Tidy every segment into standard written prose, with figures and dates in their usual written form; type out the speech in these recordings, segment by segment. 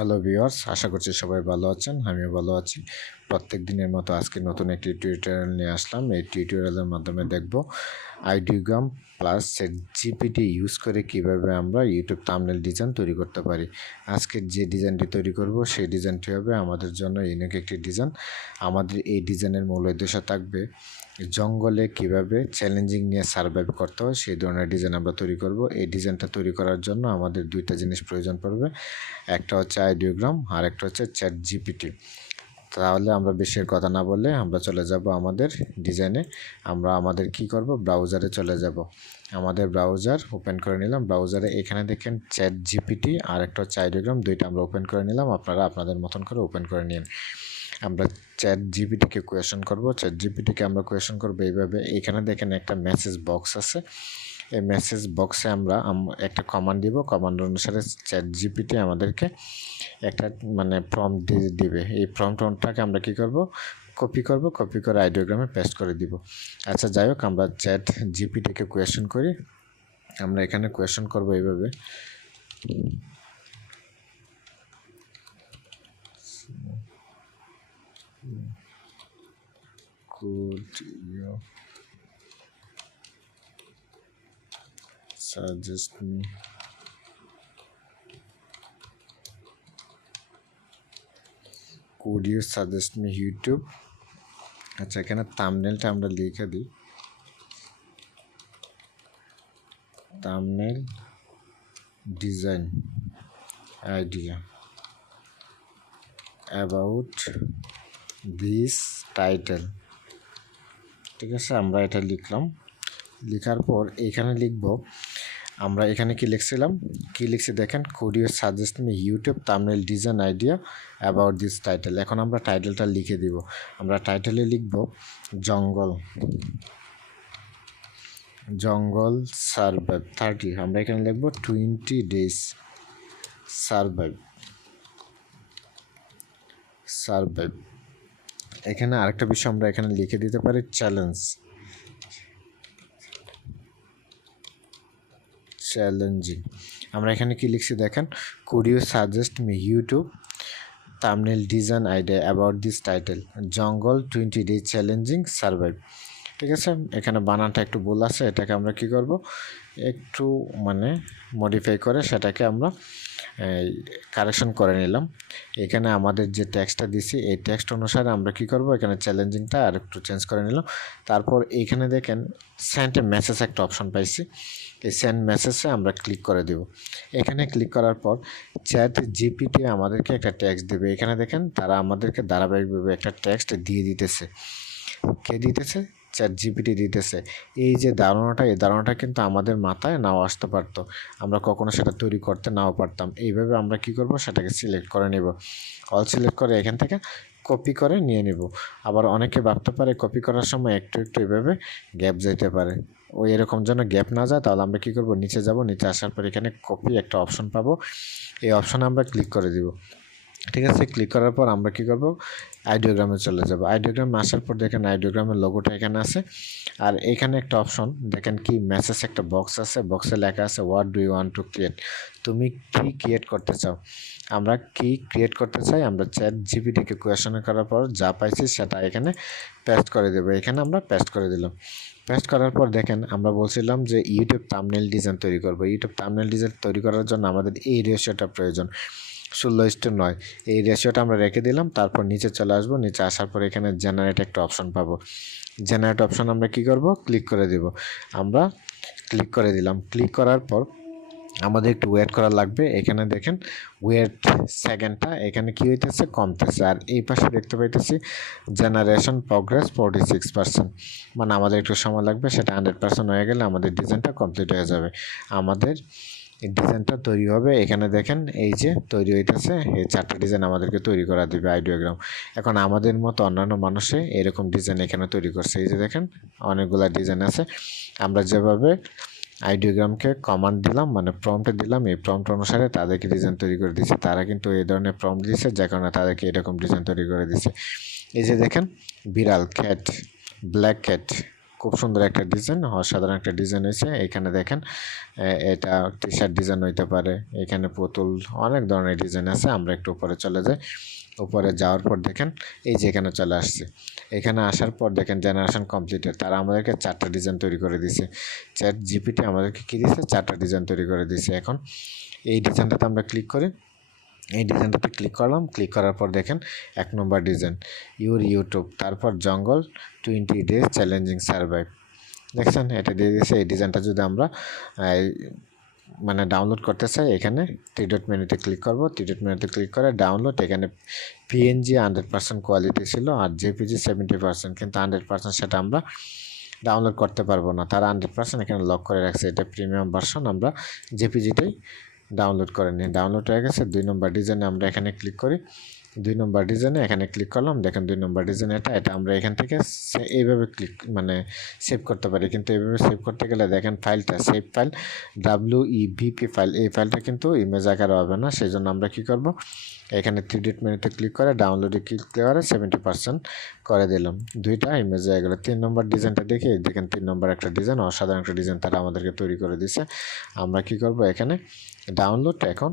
Hello viewers, আশা করছি সবাই ভালো আছেন। আমিও ভালো আছি। প্রত্যেক দিনের মতো আজকে নতুন একটি টিউটোরিয়াল নিয়ে আসলাম। এই টিউটোরিয়ালের মাধ্যমে দেখব আইডিওগ্রাম প্লাস চ্যাটজিপিটি ইউজ করে কিভাবে আমরা ইউটিউব থাম্বনেল ডিজাইন তৈরি করতে পারি। আজকের যে ডিজাইনটি তৈরি করব সেই ডিজাইনটি হবে আমাদের জন্য ইউনিক একটি ডিজাইন। আমাদের এই ডিজাইনের মূল উদ্দেশ্য থাকবে জঙ্গলে কিভাবে চ্যালেঞ্জিং নিয়ে সার্ভাইভ করতে হয় সেই ধরনের ডিজাইন আমরা তৈরি করব। এই ডিজাইনটা তৈরি করার জন্য আমাদের দুইটা জিনিস প্রয়োজন পড়বে। একটা হচ্ছে আইডিওগ্রাম আর একটা হচ্ছে চ্যাটজিপিটি। তাহলে আমরা বেশি কথা না বলে আমরা চলে যাব আমাদের ডিজাইনে। আমরা আমাদের কি করব, ব্রাউজারে চলে যাব। আমাদের ব্রাউজার ওপেন করে নিলাম। ব্রাউজারে এখানে দেখেন চ্যাটজিপিটি আর একটা হচ্ছে আইডিওগ্রাম, দুইটা আমরা ওপেন করে নিলাম। আপনারা আপনাদের মতন করে ওপেন করে নিন। আমরা চ্যাটজিপিটিকে কোয়েশন করব। চ্যাটজিপিটিকে আমরা কোয়েশন করব এইভাবে। এখানে দেখেন একটা মেসেজ বক্স আছে। এই মেসেজ বক্সে আমরা একটা কমান্ড দিব। কমান্ড অনুসারে চ্যাটজিপিটি আমাদেরকে একটা প্রম্পট দিবে। এই প্রম্পটটাকে আমরা কি করব, কপি করব। কপি করে আইডিওগ্রামে পেস্ট করে দিব। আচ্ছা, যাই হোক, আমরা চ্যাটজিপিটিকে কোয়েশন করি। আমরা এখানে কোয়েশন করব এইভাবে। Could you suggest me YouTube? আচ্ছা, এখানে থাম্বনেলটা আমরা লিখে দিই। Thumbnail design idea about this title. ঠিক আছে, আমরা এটা লিখলাম। লেখার পর এইখানে লিখব আমরা এখানে কি লিখছি দেখেন, could you suggest me YouTube thumbnail design idea about this title. এখন আমরা টাইটেলটা লিখে দিব। আমরা টাইটেলে লিখব জঙ্গল সার্ভাইভ 30। আমরা এখানে লিখব 20 days সার্ভাইভ। এখানে আরেকটা বিষয় আমরা এখানে লিখে দিতে পারি, চ্যালেঞ্জিং। আমরা এখানে কি লিখছি দেখেন, could you suggest me YouTube thumbnail design idea about this title jungle 20 days challenging survive. ঠিক আছে, এখানে বানানটা একটু ভুল আছে। এটাকে আমরা কি করব, একটু মডিফাই করে সেটাকে আমরা কারেকশন করে নিলাম। এখানে আমাদের যে টেক্সটটা দিছি এই টেক্সট অনুসারে আমরা কি করব, এখানে চ্যালেঞ্জিংটা আর একটু চেঞ্জ করে নিলাম। তারপর এইখানে দেখেন সেন্ড মেসেজ একটা অপশন পাইছি। এই সেন্ড মেসেজে আমরা ক্লিক করে দেব। এখানে ক্লিক করার পর চ্যাটজিপিটি আমাদেরকে একটা টেক্সট দেবে। এখানে দেখেন তারা আমাদেরকে ধারাবাহিকভাবে একটা টেক্সট দিয়ে দিতেছে। কে দিতেছে? চ্যাটজিপিটি দিতেছে। এই যে এই ধারণাটা কিন্তু আমাদের মাথায় নাও আসতে পারতো। আমরা কখনো সেটা তৈরি করতে নাও পারতাম। এইভাবে আমরা কি করব, সেটাকে সিলেক্ট করে নেব। অল সিলেক্ট করে এখান থেকে কপি করে নিয়ে নেব। আবার অনেকে ভাবতে পারে কপি করার সময় একটু এভাবে গ্যাপ যেতে পারে। ওই এরকম যেন গ্যাপ না যায়, তাহলে আমরা কি করব, নিচে যাব। নিচে আসার পর এখানে কপি একটা অপশন পাবো। এই অপশনে আমরা ক্লিক করে দিব। ঠিক আছে, ক্লিক করার পর আমরা কি করব, আইডিওগ্রামে চলে যাব। আইডিওগ্রামে আসার পর দেখেন আইডিওগ্রামের লোগোটা এখানে আছে। আর এখানে একটা অপশন দেখেন, কি মেসেজ একটা বক্স আছে। বক্সে লেখা আছে what do you want to create. তুমি কি ক্রিয়েট করতে চাও? আমরা কি ক্রিয়েট করতে চাই, আমরা চ্যাটজিপিটিকে কোয়েশন করার পর যা পাইছি সেটা এখানে পেস্ট করে দেবো। এখানে আমরা পেস্ট করে দিলাম। পেস্ট করার পর দেখেন আমরা বলছিলাম যে ইউটিউব থাম্বনেল ডিজাইন তৈরি করব। ইউটিউব থাম্বনেল ডিজাইন তৈরি করার জন্য আমাদের এই রেশিওটা প্রয়োজন, 16:9। এই রেশিওটা আমরা রেখে দিলাম। তারপর নিচে চলে আসবো। নিচে আসার পর এখানে জেনারেট একটা অপশন পাবো। জেনারেট অপশন আমরা কি করব, ক্লিক করে দেব। আমরা ক্লিক করে দিলাম। ক্লিক করার পর আমাদের একটু ওয়েট করা লাগবে। এখানে দেখেন ওয়েট সেকেন্ডটা এখানে কি হইতেছে, কমতেছে। আর এই পাশে দেখতে পাইতেছি জেনারেশন প্রোগ্রেস 46%। আমাদের একটু সময় লাগবে। সেটা 100% হয়ে গেলে আমাদের ডিজাইনটা কমপ্লিট হয়ে যাবে। আমাদের ডিজাইনটা তৈরি হবে। এখানে দেখেন এই যে তৈরি হইতেছে। এই 4টা ডিজাইন আমাদেরকে তৈরি করা দিবে আইডিওগ্রাম। এখন আমাদের মতো অন্যান্য মানুষে এরকম ডিজাইন এখানে তৈরি করছে। এই যে দেখেন অনেকগুলা ডিজাইন আছে। আমরা যেভাবে আইডিওগ্রামকে কমান্ড দিলাম, প্রম্পট দিলাম, এই প্রম্পট অনুসারে তাদেরকে ডিজাইন তৈরি করে দিয়েছে। তারা কিন্তু এই ধরনের প্রম্পট দিয়েছে, যে কারণে তাদেরকে এরকম ডিজাইন তৈরি করে দিয়েছে। এই যে দেখেন বিড়াল, ক্যাট, ব্ল্যাক ক্যাট, খুব সুন্দর একটা ডিজাইন, অসাধারণ একটা ডিজাইন হয়েছে। এখানে দেখেন এটা টি শার্ট ডিজাইন হইতে পারে, এখানে পুতুল, অনেক ধরনের ডিজাইন আছে। আমরা একটু উপরে চলে যাই। উপরে যাওয়ার পর দেখেন এই যে এখানে চলে আসছে। এখানে আসার পর দেখেন জেনারেশন কমপ্লিটেড, তারা আমাদেরকে 4টা ডিজাইন তৈরি করে দিয়েছে। চ্যাট জিপিটি আমাদেরকে কী দিয়েছে, 4টা ডিজাইন তৈরি করে দিয়েছে। এখন এই ডিজাইনটাতে আমরা ক্লিক করি। এই ডিজাইনটাতে ক্লিক করলাম। ক্লিক করার পর দেখেন 1 নম্বর ডিজাইন ইউটিউব, তারপর জঙ্গল 20 ডেজ চ্যালেঞ্জিং সার্ভাইভ। দেখছেন এটা দিয়ে দিয়েছে। এই ডিজাইনটা যদি আমরা মানে ডাউনলোড করতে চাই, এখানে 3 ডট মেনুতে ক্লিক করব। 3 ডট মেনুতে ক্লিক করে ডাউনলোড, এখানে পিএনজি 100% কোয়ালিটি ছিল আর জেপিজি 70%, কিন্তু 100% সেটা আমরা ডাউনলোড করতে পারবো না, তারা 100% এখানে লক করে রাখছে। এটা প্রিমিয়াম ভার্সন, আমরা জেপিজিটাই ডাউনলোড করে নিই। ডাউনলোড হয়ে গেছে। 2 নম্বর ডিজাইনে আমরা এখানে ক্লিক করি। 2 নম্বর ডিজাইনে এখানে ক্লিক করলাম। দেখেন 2 নম্বর ডিজাইন এটা আমরা এখান থেকে এইভাবে ক্লিক মানে সেভ করতে পারি, কিন্তু এইভাবে সেভ করতে গেলে দেখেন ফাইলটা সেভ ফাইল WEBP ফাইল, এই ফাইলটা কিন্তু ইমেজ আকারে হবে না। সেই জন্য আমরা কী করব, এখানে 3 ডট মেনুতে ক্লিক করে ডাউনলোডে ক্লিক করে 70% করে দিলাম। 2টা ইমেজ হয়ে গেল। 3 নম্বর ডিজাইনটা দেখে দেখেন 3 নম্বর একটা ডিজাইন, অসাধারণ একটা ডিজাইন তারা আমাদেরকে তৈরি করে দিয়েছে। আমরা কি করব, এখানে ডাউনলোড এখন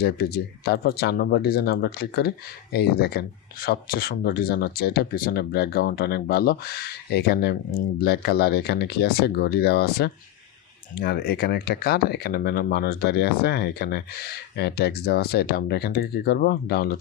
জেপিজি, তারপর 4 নম্বর ডিজাইন আমরা ক্লিক করি। এই যে দেখেন সবচেয়ে সুন্দর ডিজাইন হচ্ছে এটা, পিছনে ব্যাকগ্রাউন্ড অনেক ভালো। এখানে ব্ল্যাক কালার, এখানে কি আছে, ঘড়ি দেওয়া আছে, আর এখানে একটা কার, এখানে মানুষ দাঁড়িয়ে আছে, এখানে ট্যাক্স দেওয়া আছে। এটা আমরা এখান থেকে কি করব, ডাউনলোড